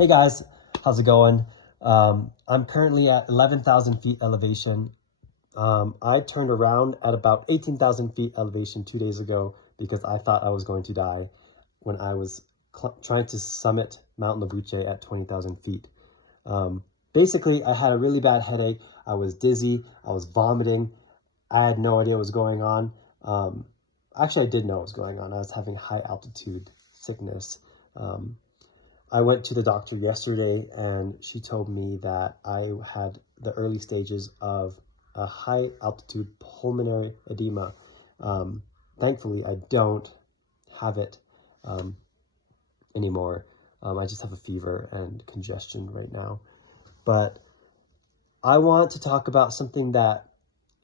Hey guys, how's it going? I'm currently at 11,000 feet elevation. I turned around at about 18,000 feet elevation 2 days ago because I thought I was going to die when I was trying to summit Mount Lobuche at 20,000 feet. Basically, I had a really bad headache. I was dizzy. I was vomiting. I had no idea what was going on. Actually, I did know what was going on. I was having high altitude sickness. I went to the doctor yesterday and she told me that I had the early stages of a high altitude pulmonary edema. Thankfully, I don't have it anymore. I just have a fever and congestion right now. But I want to talk about something that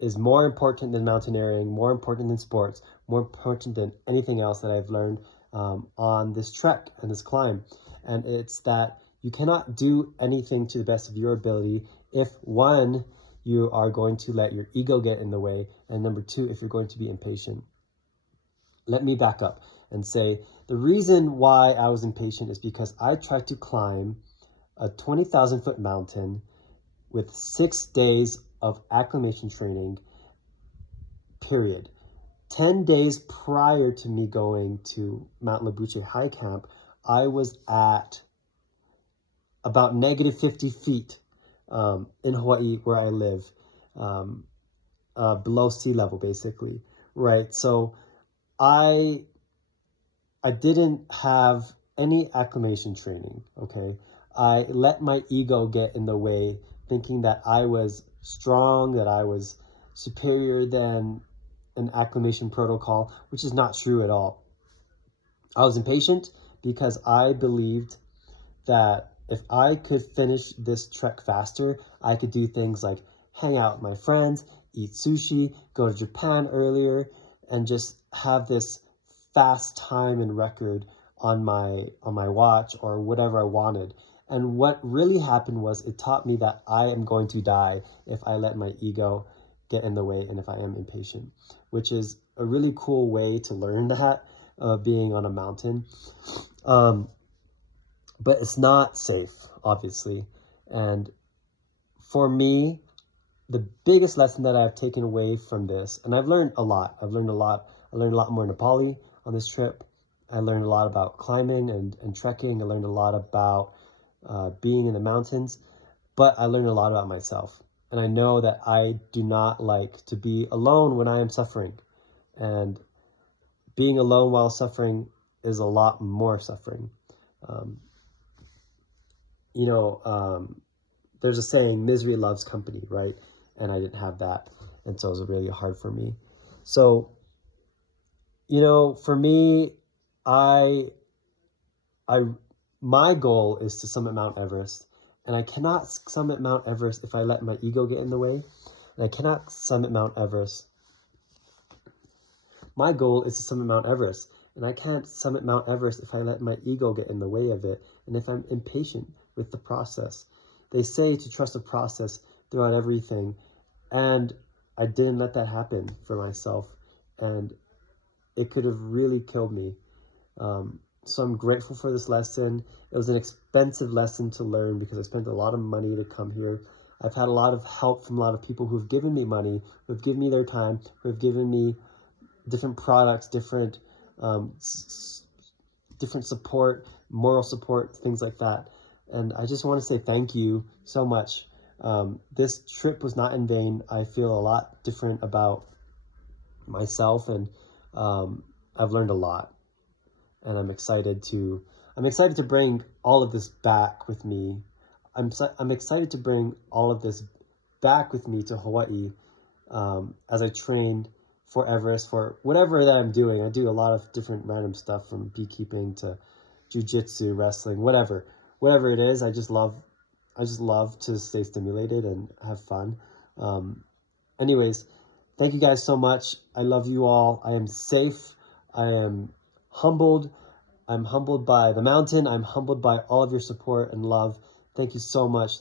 is more important than mountaineering, more important than sports, more important than anything else that I've learned on this trek and this climb. And it's that you cannot do anything to the best of your ability if, one, you are going to let your ego get in the way, and number two, if you're going to be impatient. Let me back up and say the reason why I was impatient is because I tried to climb a 20,000 foot mountain with 6 days of acclimation training, period. 10 days prior to me going to Mount Lobuche High Camp, I was at about negative 50 feet in Hawaii where I live, below sea level basically, right? So I didn't have any acclimation training, okay? I let my ego get in the way, thinking that I was strong, that I was superior than an acclimation protocol, which is not true at all. I was impatient because I believed that if I could finish this trek faster, I could do things like hang out with my friends, eat sushi, go to Japan earlier, and just have this fast time and record on my watch or whatever I wanted. And what really happened was it taught me that I am going to die if I let my ego get in the way and if I am impatient, which is a really cool way to learn that, being on a mountain. But it's not safe, obviously. And for me, the biggest lesson that I've taken away from this, and I've learned a lot. I learned a lot more Nepali on this trip. I learned a lot about climbing and trekking. I learned a lot about being in the mountains, but I learned a lot about myself. And I know that I do not like to be alone when I am suffering. And being alone while suffering is a lot more suffering. There's a saying, misery loves company, right? And I didn't have that. And so it was really hard for me. So, for me, my goal is to summit Mount Everest. And I cannot summit Mount Everest if I let my ego get in the way. And I cannot summit Mount Everest. My goal is to summit Mount Everest. And I can't summit Mount Everest if I let my ego get in the way of it. And if I'm impatient with the process. They say to trust the process throughout everything. And I didn't let that happen for myself. And it could have really killed me. So I'm grateful for this lesson. It was an expensive lesson to learn because I spent a lot of money to come here. I've had a lot of help from a lot of people who've given me money, who've given me their time, who've given me different products, different support, moral support, things like that. And I just want to say thank you so much. This trip was not in vain. I feel a lot different about myself, and I've learned a lot. And I'm excited to bring all of this back with me. I'm excited to bring all of this back with me to Hawaii as I train for Everest, for whatever that I'm doing. I do a lot of different random stuff, from beekeeping to jiu-jitsu, wrestling, whatever it is. I just love to stay stimulated and have fun. Anyways, thank you guys so much. I love you all. I am safe. I am humbled. I'm humbled by the mountain. I'm humbled by all of your support and love. Thank you so much.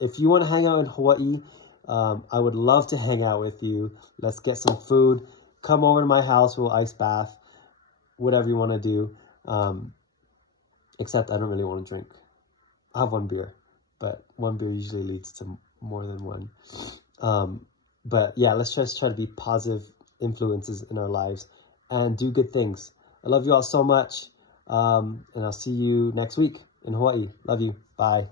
If you want to hang out in Hawaii, I would love to hang out with you. Let's get some food. Come over to my house. We'll ice bath. Whatever you want to do. except I don't really want to drink. I have one beer, but one beer usually leads to more than one. But yeah, let's just try to be positive influences in our lives and do good things. I love you all so much. And I'll see you next week in Hawaii. Love you. Bye.